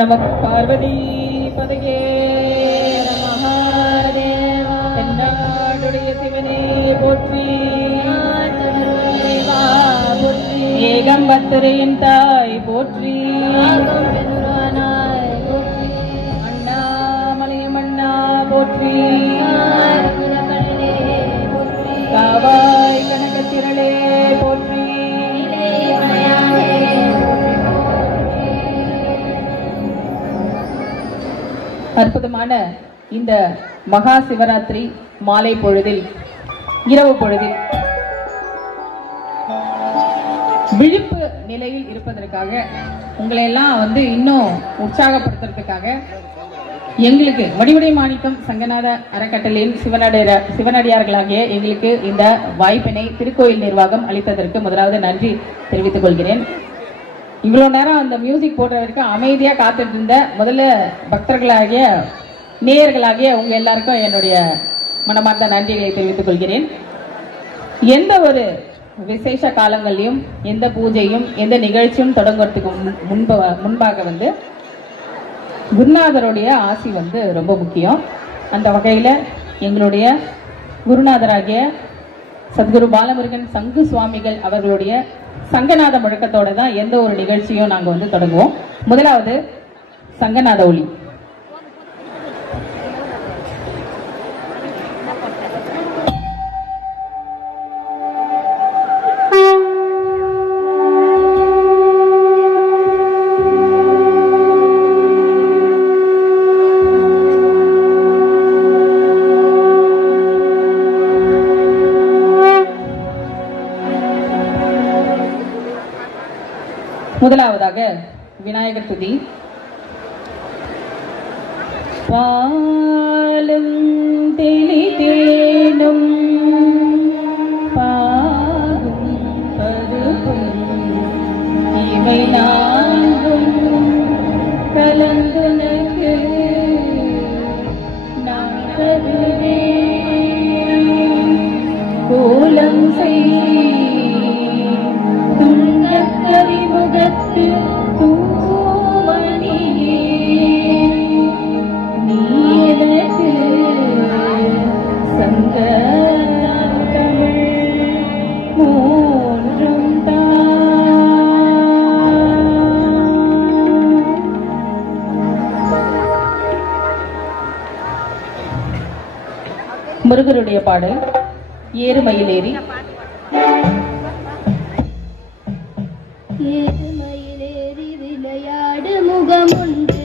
நம பார்வதி பதகே மகாதேவா. என்னாடுடைய சிவனே போற்றி, ஏகம்பத்துரையின் தாய் போற்றி, அண்ணாமலையம் அண்ணா போற்றி, காவாய் கனகத்திரளே போற்றி. அற்புதமான இந்த மகா சிவராத்திரி மாலை பொழுதில், இரவு பொழுதில் விழிப்பு நிலையில் இருப்பதற்காக, உங்களை எல்லாம் இன்னும் உற்சாகப்படுத்துறதுக்காக எங்களுக்கு வடிவடை மாணிக்கம் சங்கநாத அறக்கட்டளையின் சிவனடியார்களாகிய எங்களுக்கு இந்த வாய்ப்பினை திருக்கோயில் நிர்வாகம் அளித்ததற்கு முதலாவது நன்றி தெரிவித்துக் கொள்கிறேன். இவ்வளோ நேரம் அந்த மியூசிக் போடுற வரைக்கும் அமைதியாக காத்துட்டு இருந்த முதல்ல பக்தர்களாகிய நேயர்களாகிய உங்க எல்லாருக்கும் என்னுடைய மனமார்ந்த நன்றிகளை தெரிவித்துக் கொள்கிறேன். எந்த ஒரு விசேஷ காலங்களையும், எந்த பூஜையும், எந்த நிகழ்ச்சியும் தொடங்குறதுக்கு முன்பாக குருநாதருடைய ஆசி ரொம்ப முக்கியம். அந்த வகையில் எங்களுடைய குருநாதராகிய சத்குரு பாலமுருகன் சங்கு சுவாமிகள் அவர்களுடைய சங்கநாத முழக்கத்தோட தான் எந்த ஒரு நிகழ்ச்சியும் நாங்கள் தொடங்குவோம். முதலாவது சங்கநாத ஒலி. முதலாவதாக விநாயகர் துதி. பாலும் தெளிதேனும் பாகும் பருப்பும் இவை நான்கும் கலந்துனக்கு நான் தருவேன். கோலம் செய் கரிமுகத்து தூமணியே, நீலக்கு சங்க தமிழ் மூன்றும் முருகருடைய பாடல் ஏறுமயிலேறி. ஏறுமயிலேறி விளையாடு முகமுண்டு,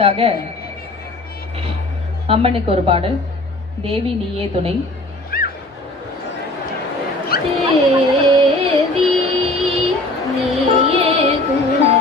அடுத்ததாக அம்மனுக்கு ஒரு பாடல், தேவி நீயே துணை. தேவி நீயே துணை.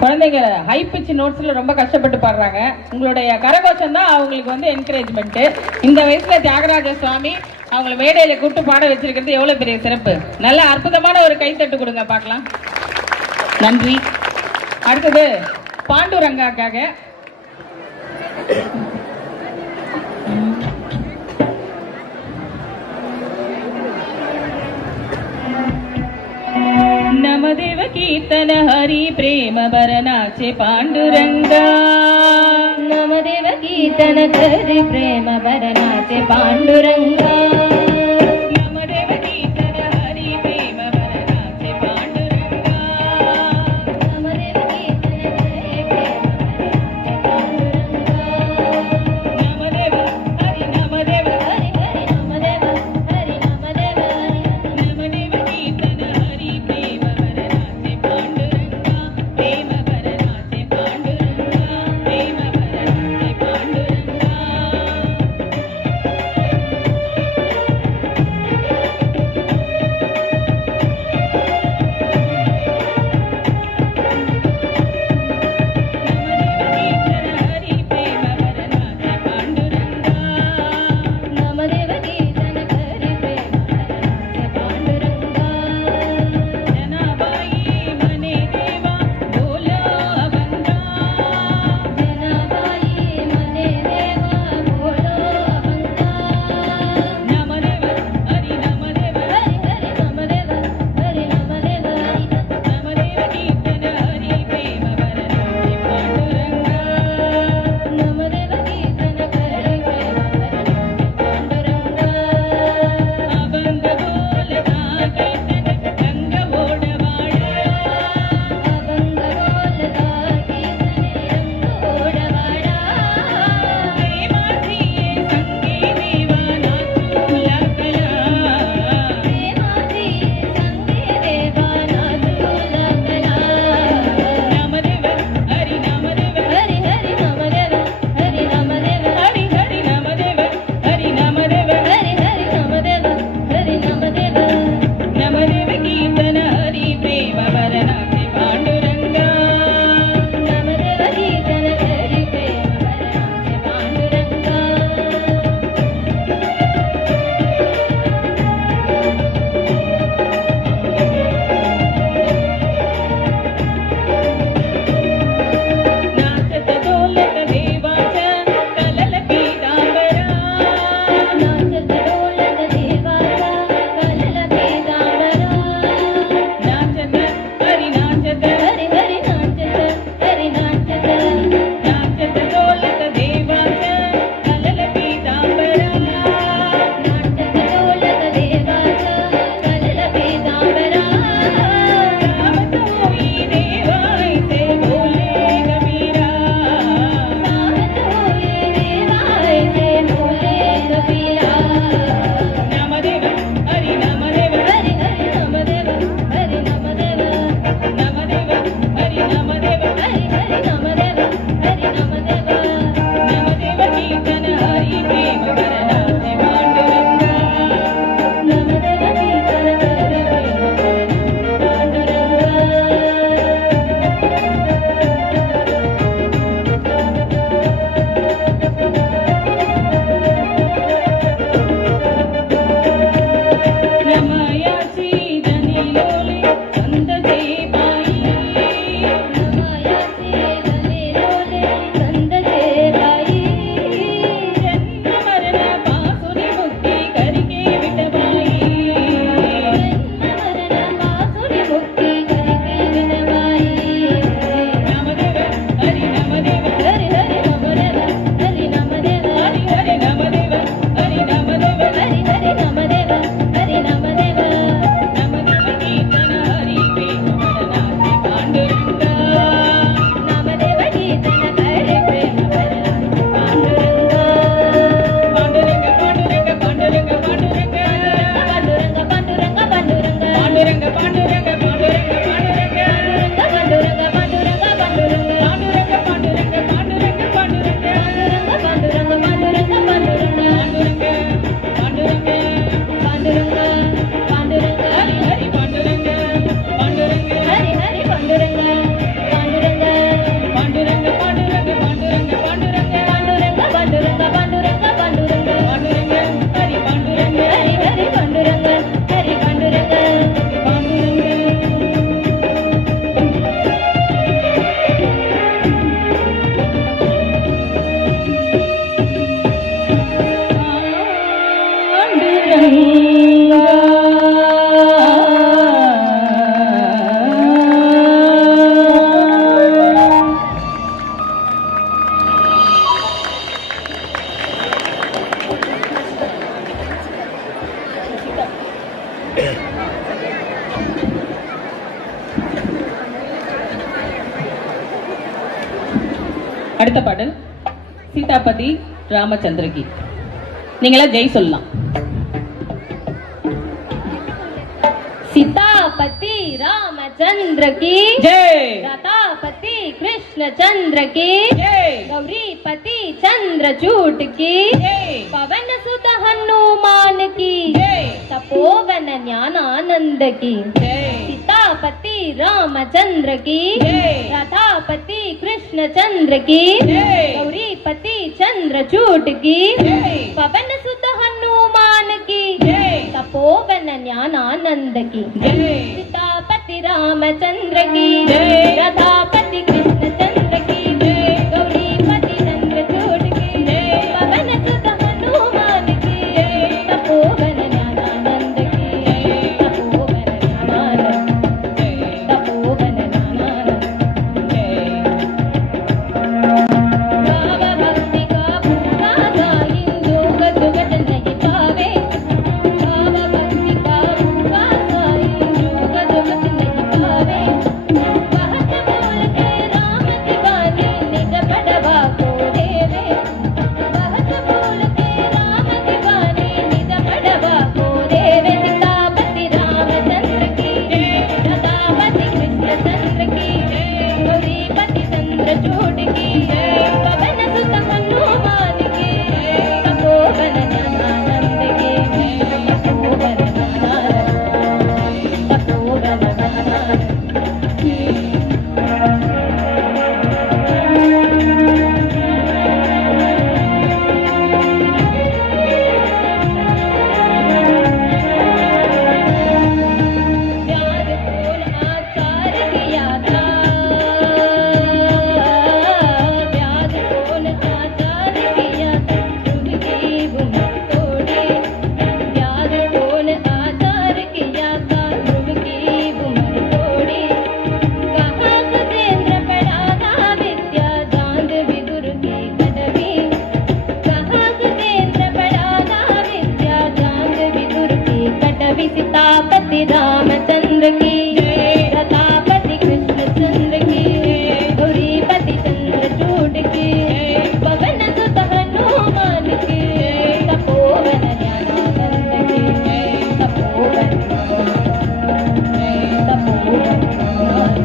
குழந்தைங்க ஹை பிச் நோட்ஸ்ல ரொம்ப கஷ்டப்பட்டு பாடுறாங்க. உங்களுடைய கரகோஷம் தான் அவங்களுக்கு வந்து என்கரேஜ்மெண்ட். இந்த வயசுல தியாகராஜ சுவாமி அவங்கள மேடையில கூப்பிட்டு பாட வச்சிருக்கிறது எவ்வளவு பெரிய சிறப்பு. நல்ல அற்புதமான ஒரு கைத்தட்டு கொடுங்க பார்க்கலாம். நன்றி. அடுத்தது பாண்டுரங்காக்காக नमदेव कीर्तन हरि प्रेम भरनाचे पांडुरंगा. नमदेव कीर्तन हरि प्रेम भरनाचे पांडुरंगा. नमदेव कीर्तन हरि प्रेम भरनाचे पांडुरंगा. नमदेव कीर्तन हरि प्रेम भरनाचे पांडुरंगा. नमदेव हरि नमदेव हरि हरि नमदेव हरि नमदेव हरि नमदेव कीर्तन हरि प्रेम भरनाचे पांडुरंगा. प्रेम भरनाचे पांडुरंगा. प्रेम भरनाचे पांडुरंगा. அடுத்த பாடல் சீதாபதி ராமச்சந்திரகி. நீங்களா ஜெய் சொல்லலாம். सीतापति रामचंद्र की जय, रतापति कृष्ण चंद्र की जय, गौरीपति चंद्रचूड की जय, पवन सुत हनुमान की जय, तपोवन ज्ञानानंद की जय, सीतापति रामचंद्र की जय, रथापति कृष्ण चंद्र की जय, गौरीपति चंद्रचूड की जय, पवन सुत हनुमान की जय, तपोवन ज्ञानानंद की जय, सीतापति रामचंद्र की जय, रथापति कृष्ण चंद्र की जय, गौरीपति चंद्रचूड की जय, पवन सुत हनुमान की तपोवन ज्ञानानंद की तपोवन ज्ञानानंद तपोवन ज्ञानानंद भाव भक्ति का पूरा साई जोग जुगत नहीं पावे भाव भक्ति का पूरा साई जोग जुगत नहीं पावे बहुत बोल के राम दीवाने निज पड़वा को देवे बहुत बोल के राम दीवाने निज पड़वा को देवे सीतापति रामचंद्र की रथापति कृष्ण चंद्र की गौरीपति चंद्रचूड की पवन सुत हनुमान की तपोवन ज्ञानानंद की तपोवन ज्ञानानंद तपोवन ज्ञानानंद प्यार कौन आचार किया था प्यार कौन आचार किया था उनकी बुमत तोड़ी प्यार कौन आचार किया था उनकी बुमत तोड़ी कहा गजेंद्र पढ़ाना विद्या दांद विदुर की कदवी कहा गजेंद्र पढ़ाना विद्या दांद विदुर की कटवी सीतापति रामचंद्र की रथापति कृष्ण चंद्र की गौरीपति चंद्रचूड की पवन सुत हनुमान की तपोवन ज्ञानानंद की तपोवन तपोवन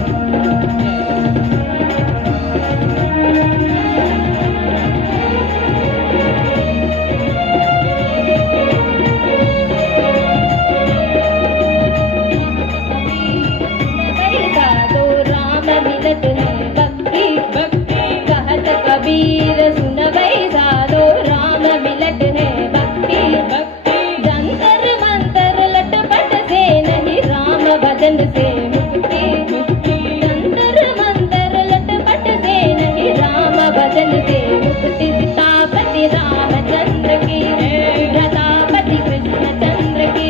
कैसा तो राम मिलत है भक्ति भक्ति, कहत कबीर सुन बैसा दो राम मिलत है भक्ति भक्ति, जंतर मंतर लटपट से नहीं राम भजन से मुक्ति जंतर मंतर लटपट से नहीं राम भजन से मुक्ति सीतापति रामचंद्र की रथापति कृष्ण चंद्र की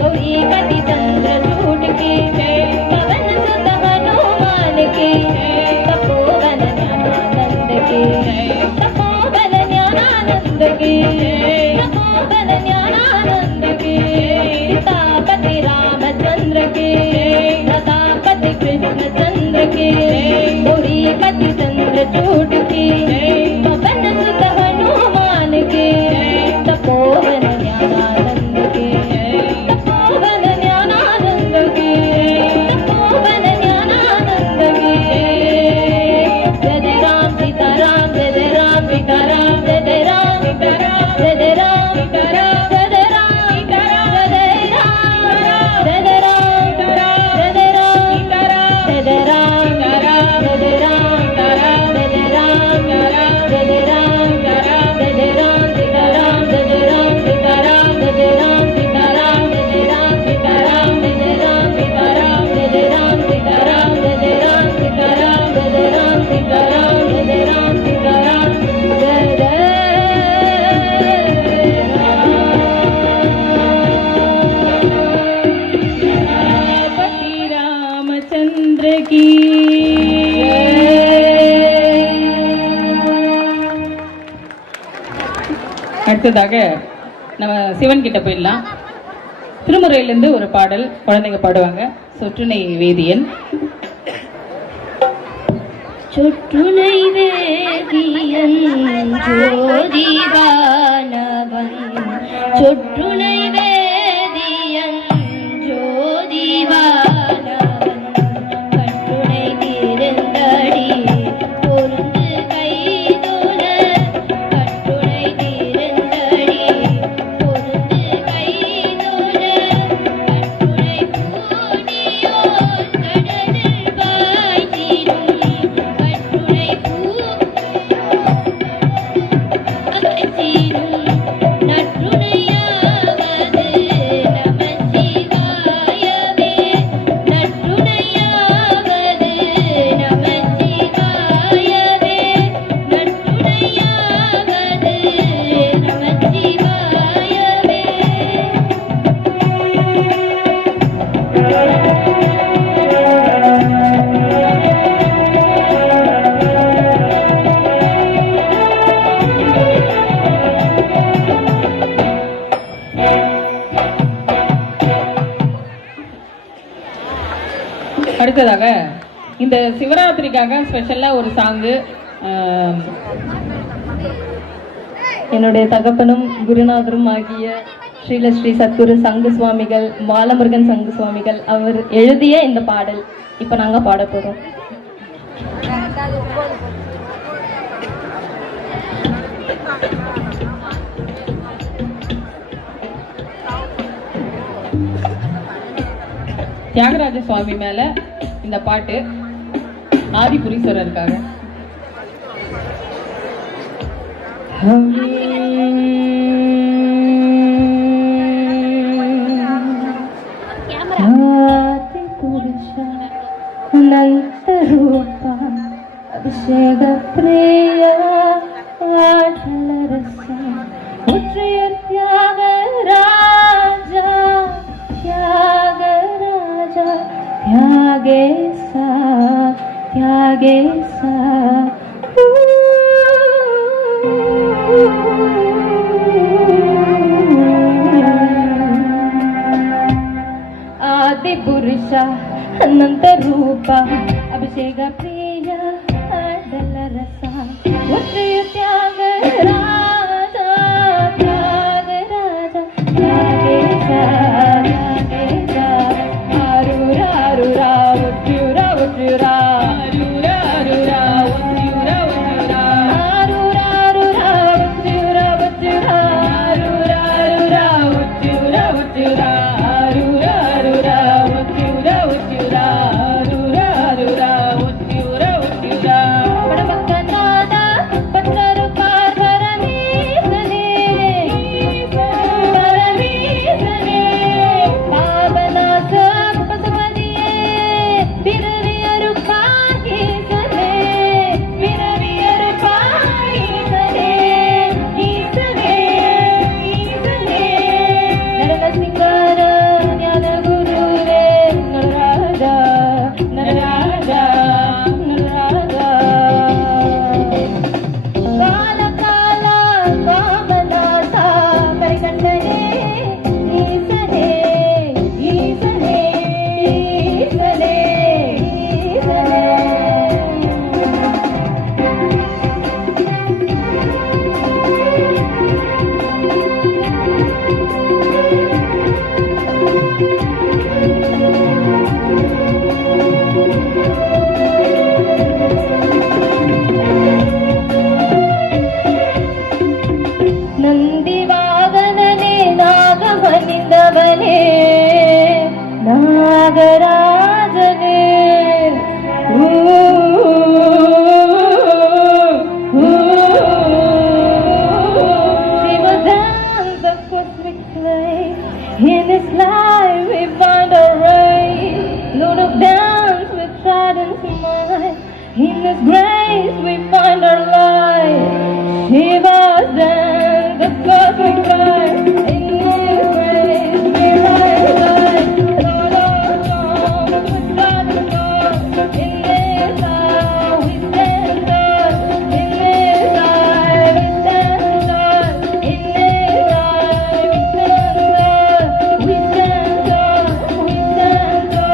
गौरीपति चंद्रचूड की पवन सुत हनुमान की तपोवन ज्ञानानंद की तपोवन ज्ञानानंद की तपोवन ज्ञानानंद की सीतापति रामचंद्र की रथापति कृष्ण चंद्र की गौरीपति चंद्रचूड की पवन सुत हनुमान की तपोवन ज्ञानानंद की तपोवन ज्ञानानंद की तपोवन ज्ञानानंद की जय जय राम सीताराम जय जय राम सीताराम जय जय राम सीताराम जय जय राम सीताराम जय जय राम सीताराम जय जय राम जय जय राम जय जय राम जय जय राम जय जय राम जय जय राम जय जय राम जय जय राम सीताराम जय जय राम सीताराम जय जय राम सीताराम जय जय राम सीताराम जय जय राम सीताराम जय जय राम सीताराम जय जय राम सीताराम जय जय राम सीताराम जय जय राम सीताराम जय जय पति रामचंद्र की அடுத்ததாக நம்ம சிவன் கிட்ட போயிடலாம். திருமுறையிலிருந்து ஒரு பாடல் குழந்தைங்க பாடுவாங்க. சொற்றுனை வேதியன் சொற்றுனை வேதியன் ஜோதிவானவன் சொற்றுனை வேதியன் ஜோதிவானவன் கட்டுனை திறந்தடி பொருந்து கைதொழ கட்டுனை திறந்தடி பொருந்து கைதொழ கட்டுனை பூடியோர் கடலில் வாய்த்திடும் கட்டுனை பூ நற்றுணையாவது நமச்சிவாயவே நற்றுணையாவது நமச்சிவாயவே நற்றுணையாவது நமச்சிவாயவே அடுத்ததாக இந்த சிவராத்திரிக்காக ஸ்பெஷலா ஒரு சாங்கு என்னுடைய தகப்பனும் குருநாதரும் ஆகிய ஸ்ரீ சத்குரு சங்கு சுவாமிகள் பாலமுருகன் சங்கு சுவாமிகள் அவர் எழுதிய இந்த பாடல் இப்ப நாங்க பாட போறோம். தியாகராஜ சுவாமி மேல இந்த பாட்டு ஆதிபுரீஸ்வரருக்காக. அபிஷேக பிரிய உற்றையர் தியாகராஜா தியாகராஜா தியாகேசா தியாகேசா ಆದಿ ಪುರುಷ ಅನಂತ ರೂಪ ಅಭಿಷೇಕ ಪ್ರಿಯ ಆಡಲ ರಸ ಒತ್ರೆಯ ತ್ಯಾಗ ರಾಜ ತ್ಯಾಗ ರಾಜ ತ್ಯಾಗೇಶ ತ್ಯಾಗೇಶ ಆರೂರ ಆರೂರ ಒತ್ಯೂರ ಒತ್ಯೂರ ಆರೂರ ಆರೂರ ಒತ್ಯೂರ ಒತ್ಯೂರ ಆರೂರ ಆರೂರ ಒತ್ಯೂರ ಒತ್ಯೂರ ಆರೂರ ಆರೂರ ಒತ್ಯೂರ ಒತ್ಯೂರ ಆರೂರ ಆರೂರ ಒತ್ಯೂರ ಒತ್ಯೂರ ಆರೂರ ಆರೂರ ಒತ್ಯೂರ ಒತ್ಯೂರ ಬಡಬಕ್ಕನಾದ ಪತ್ರರು ಪರಮೇಶನೇ ಪರಮೇಶನೇ ಪಾವನಾಥ ಪಸುಪತಿಯೇ ಬಿರವಿಯರು ಪಾಯಿಸಲೇ ಬಿರವಿಯರು ಪಾಯಿಸಲೇ ಈಸಲೇ ಈಸಲೇ ನರಸಿಂಗಾರ ಜ್ಞಾನ ಗುರುವೇ ನರರಾಜ ನರರಾಜ ನರರಾಜ ಕಾಲ ಕಾಲ ಕಾಮನಾಥ ಪರಿಕಂಡನೆ ಈಸಲೇ ಈಸಲೇ ಈಸಲೇ ಈಸಲೇ ನಂದಿವಾಗನನೇ ನಾಗಮನಿಂದವನೇ ನಾಗರಾಜನೇ He was dance of cosmic flame. In his life we find a ray. Lord of dance with silence mind. In his grace we find our life. Shiva's dance of cosmic flame. In his grace we find life. Lord of dance with silence mind. In his life we stand God. In his life we stand God. In his life we stand God. We stand God. We stand God.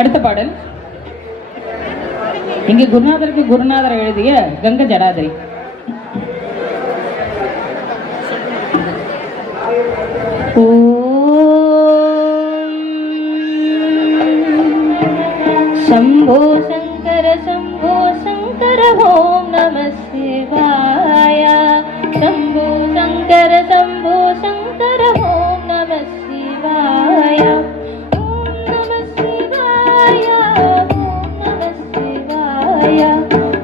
அடுத்த பாடல் இங்கே குருநாதருக்கு குருநாதர் எழுதிய கங்க ஜடாதரி. शंभो शंकर ओम नमः शिवाय. शंभो शंकर ओम नमः शिवाय. ओम नमः शिवाय. ओम नमः शिवाय.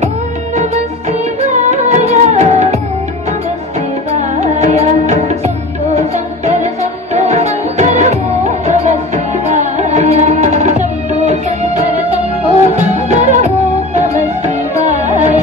ओम नमः शिवाय. ओम नमः शिवाय. शंभो शंकर ओम नमः शिवाय. शंभो शंकर ओम नमः शिवाय.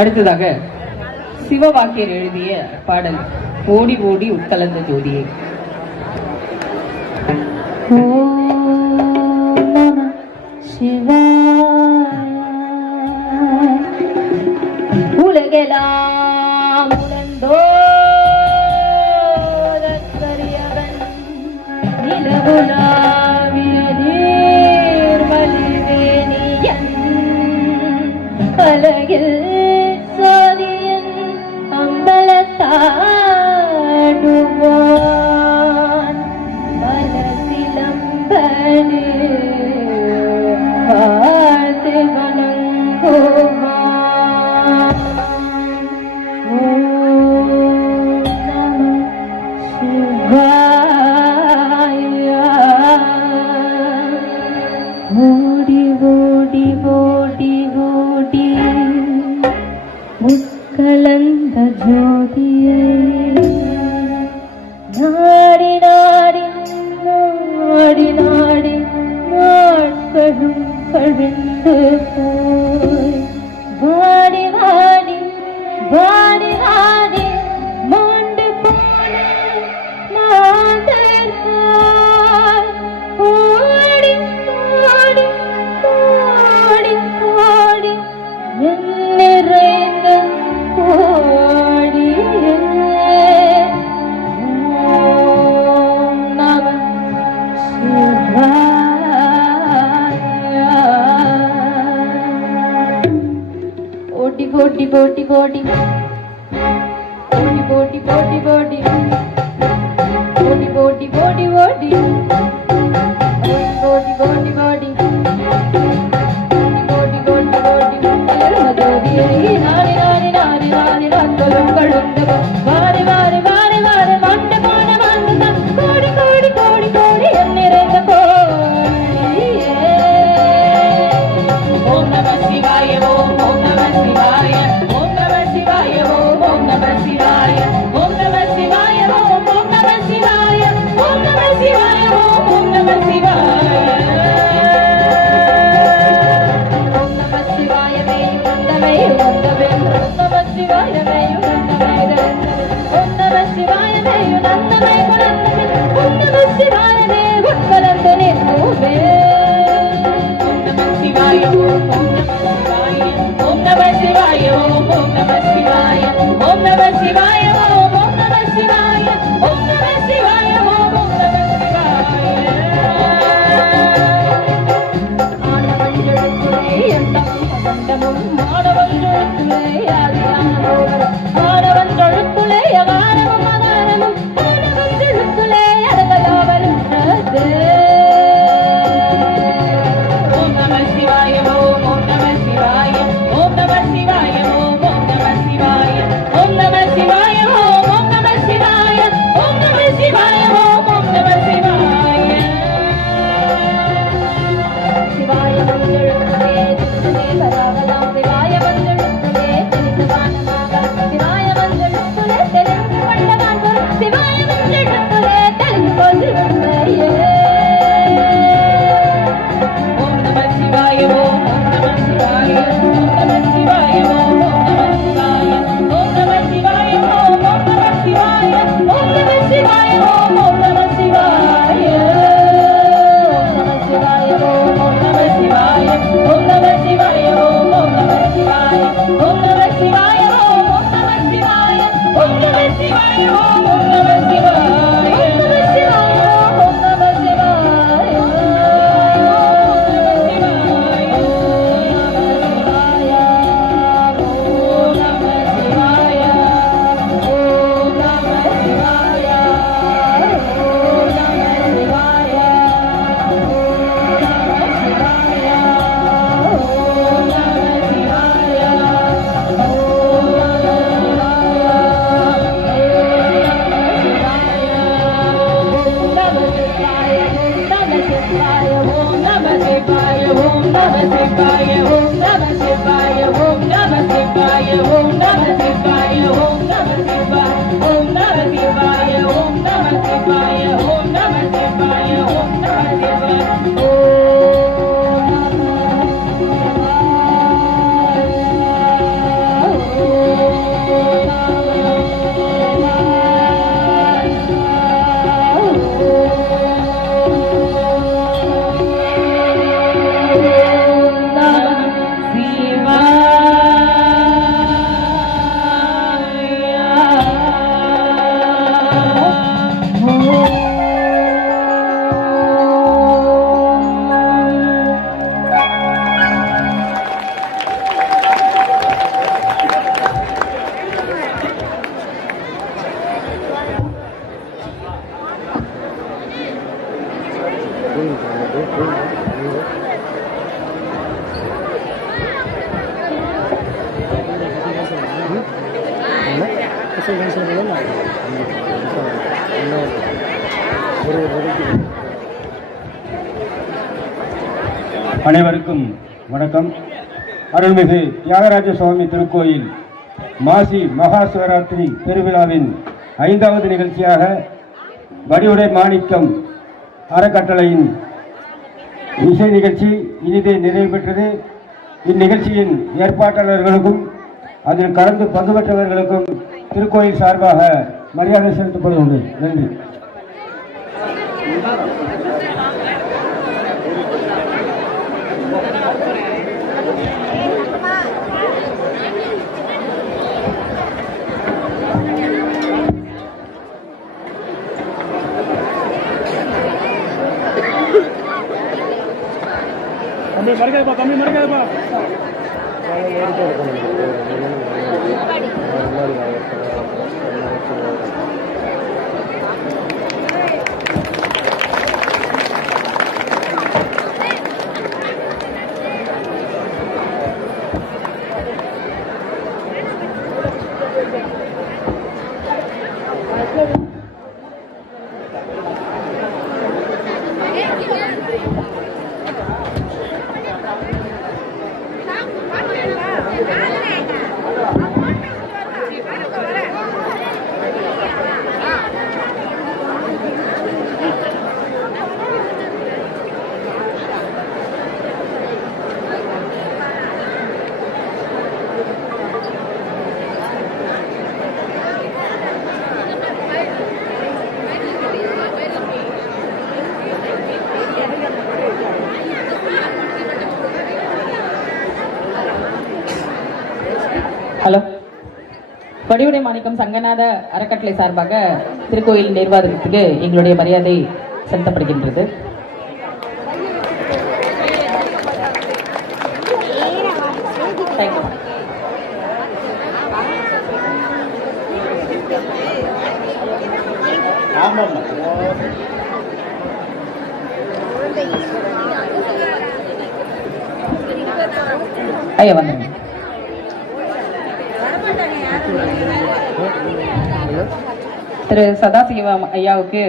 அடுத்ததாக சிவவாக்கியர் எழுதிய பாடல் ஓடி ஓடி உட்கலந்த ஜோதியை. உலகெல்லாம் உணர்ந்தோரியவன் நிலவுலாவிய நீர்மலிவேணியன் பலகில் சோதியன் அம்பலத்தாடுவான் மனசிலம்பனு பார்த்து வணங்குவான். ஓடி ஓடி ஓடி ஓடி முக்கலந்த ஜோதியை நாடி நாடி நாடி நாடி நாட்களும் கழிந்து போய் வாடி வாடி வாடி வாடி மாண்டு போன மாதர் ஓடி ஓடி ஓடி ஓடி என் நிறைந்த ஓடியே. ஓம் நம சிவாய. ஓடி ஓடி ஓடி ஓடி ஓடி ஓடி ஓடி ஓடி ஓடி ஓடி ஓடி ஓடி ஓடி ஓடி ஓடி ஜோதியை நாடி நாடி நாடி நாடி ராக்களும் கழுந்தவன் வாரி வாரி வாரி வாரி மண்ட போன மண்டன் கோடி கோடி கோடி கோடி என் நிறைந்த கோடியே. ஓம் நம சிவாய ஓம் ஓம் நம சிவாய ஓம் நம சிவாய ஓம் ஓம் நம சிவாய ஓம் நம சிவாய ஓம் ஓம் நம சிவாய ஓம் நம சிவாய ஓம் ஓம் நம சிவாய. ஓம் நம சிவாய மேயும் வந்தவை வந்தவை ஓம் நம சிவாய மேயும் வந்தவை ஓம் நம சிவாய மேயும் வந்தவை குழந்தை ஓம் நம சிவாய மே உட்கலந்து நிற்குமே. ஓம் நம சிவாய ஓம் ஓம் நம சிவாய ஓம் நம சிவாய ஓம் ஓம் நம சிவாய ஓம் நம சிவாய ஓம் ஓம் நம சிவாய ஓம் நம சிவாய ஓம் ஓம் நம சிவாய. ஆனவஞ்செழுத்துளே எண்டமும் அகண்டமும் மானவஞ்செழுத்துளே ஆதியானவோடும் ஆனவஞ்செழுத்துளே அகாரமும் அகாரமும் ஆனவஞ்செழுத்துளே அடங்கலாவலும் ஓம் நம சிவாய ஓம் ஓம் நம சிவாய ஓம் நம சிவாய ஓம் ஓம் நம சிவாய ஓம் நம சிவாய ஓம் ஓம் நம சிவாய ஓம் நம சிவாய ஓம் ஓம் நம சிவாய. சிவாய மஞ்சளுக்குளே திருத்தமே பராவலாம் சிவாய மஞ்சளுக்குளே தெரிந்தவானமாக சிவாய மஞ்சளுக்குளே தெரிந்து கொண்டவான் பொருள் சிவாய மஞ்சளுக்குளே தெரிந்து கொண்டு உண்மையே. ஓம் நம சிவாய ஓம் ஓம் நம சிவாய ஓம் நம சிவாய ஓம் ஓம் நம சிவாய ஓம் நம சிவாய ஓம் ஓம் நம சிவாய ஓம் நம சிவாய ஓம் ஓம் நம சிவாய. ஓம் நம சிவாய ஓம் ஓம் நம சிவாய ஓம் நம சிவாய ஓம் ஓம் நம சிவாய ஓம் நம சிவாய ஓம் ஓம் நம சிவாய ஓம் நம சிவாய ஓம் ஓம் நம சிவாய ஓம் நம சிவாய ஓம் நம சிவாய ஓம் நம சிவாய ஓம் நம சிவாய ஓம் நம சிவாய ஓம் நம சிவாய ஓம் நம சிவாய ஓம் நம அனைவருக்கும் வணக்கம். அருள்மிகு தியாகராஜ சுவாமி திருக்கோயில் மாசி மகா சிவராத்திரி பெருவிழாவின் 5வது நிகழ்ச்சியாக வடிவுடை மாணிக்கம் அறக்கட்டளையின் இசை நிகழ்ச்சி இனிதே நிறைவு பெற்றது. இந்நிகழ்ச்சியின் ஏற்பாட்டாளர்களுக்கும் அதில் கலந்து பங்கு பெற்றவர்களுக்கும் திருக்கோயில் சார்பாக மரியாதை செலுத்தப்படுகிறது. நன்றி. தம்பி மறக்காதப்பா. ஹலோ. வடிவுடை மாணிக்கம் சங்கநாத அறக்கட்டளை சார்பாக திருக்கோயில் நிர்வாகத்துக்கு எங்களுடைய மரியாதை செலுத்தப்படுகின்றது. ஐயா வந்துருங்க. திரு சதாசிவம் ஐயாவுக்கு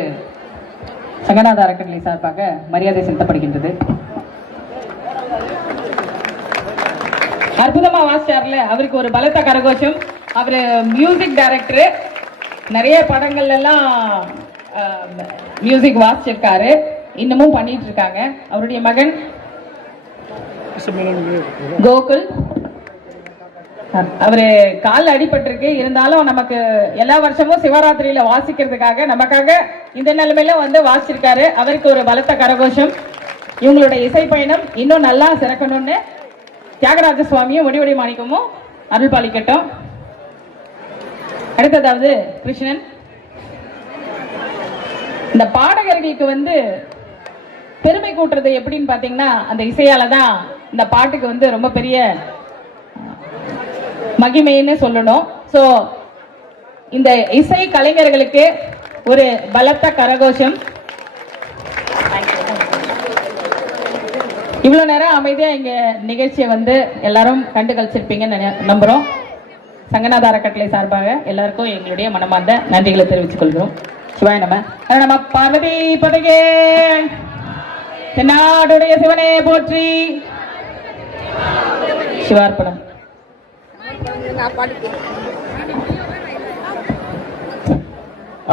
சங்கநாத அறக்கட்டளை சார்பாக மரியாதை செலுத்தப்படுகின்றது. அற்புதமா வாசிச்சார்ல, அவருக்கு ஒரு பலத்த கரகோஷம். அவரு மியூசிக் டைரக்டர், நிறைய படங்கள்ல எல்லாம் மியூசிக் வாசிச்சிருக்காரு, இன்னமும் பண்ணிட்டு இருக்காங்க. அவருடைய மகன் கோகுல், அவரு கால் அடிபட்டிருக்கு, இருந்தாலும் நமக்கு எல்லா வருஷமும் சிவராத்திரியில வாசிக்கிறதுக்காக நமக்காக இந்த நிலைமையில வந்து வாசிச்சிருக்காரு. அவருக்கு ஒரு பலத்த கரகோஷம். இவங்களுடைய இசை பயணம் இன்னும் நல்லா சிறக்கணும்னு தியாகராஜ சுவாமியும் வடிவடி மாணிக்கமும் அருள் பாலிக்கட்டும். அடுத்ததாவது கிருஷ்ணன். இந்த பாடகர்களுக்கு வந்து பெருமை கூட்டுறது எப்படின்னு பாத்தீங்கன்னா அந்த இசையால தான் இந்த பாட்டுக்கு வந்து ரொம்ப பெரிய மகிமைன்னு சொல்லணும். சோ இந்த இசை கலைஞர்களுக்கு ஒரு பலத்த கரகோஷம். இவ்வளவு நேரம் அமைதியா எங்க நிகழ்ச்சியை வந்து எல்லாரும் கண்டு கழிச்சிருப்பீங்கன்னு நம்புறோம். சங்கநாத அறக்கட்டளை சார்பாக எல்லாருக்கும் எங்களுடைய மனமார்ந்த நன்றிகளை தெரிவித்துக் கொள்கிறோம். சிவாய நம பார்வதி பதகே. தென்னாடுடைய சிவனே போற்றி. சிவார்ப்பணம்.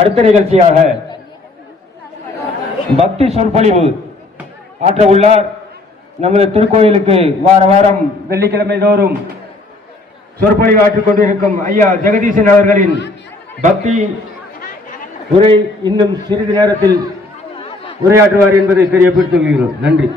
அடுத்த நிகழ்ச்சியாக பக்தி சொற்பொழிவு ஆற்ற உள்ளார். நமது திருக்கோயிலுக்கு வார வாரம் வெள்ளிக்கிழமை தோறும் சொற்பொழிவு ஆற்றிக் கொண்டிருக்கும் ஐயா ஜெகதீசன் அவர்களின் பக்தி உரை இன்னும் சிறிது நேரத்தில் உரையாற்றுவார் என்பதை தெரியப்படுத்துகிறோம். நன்றி.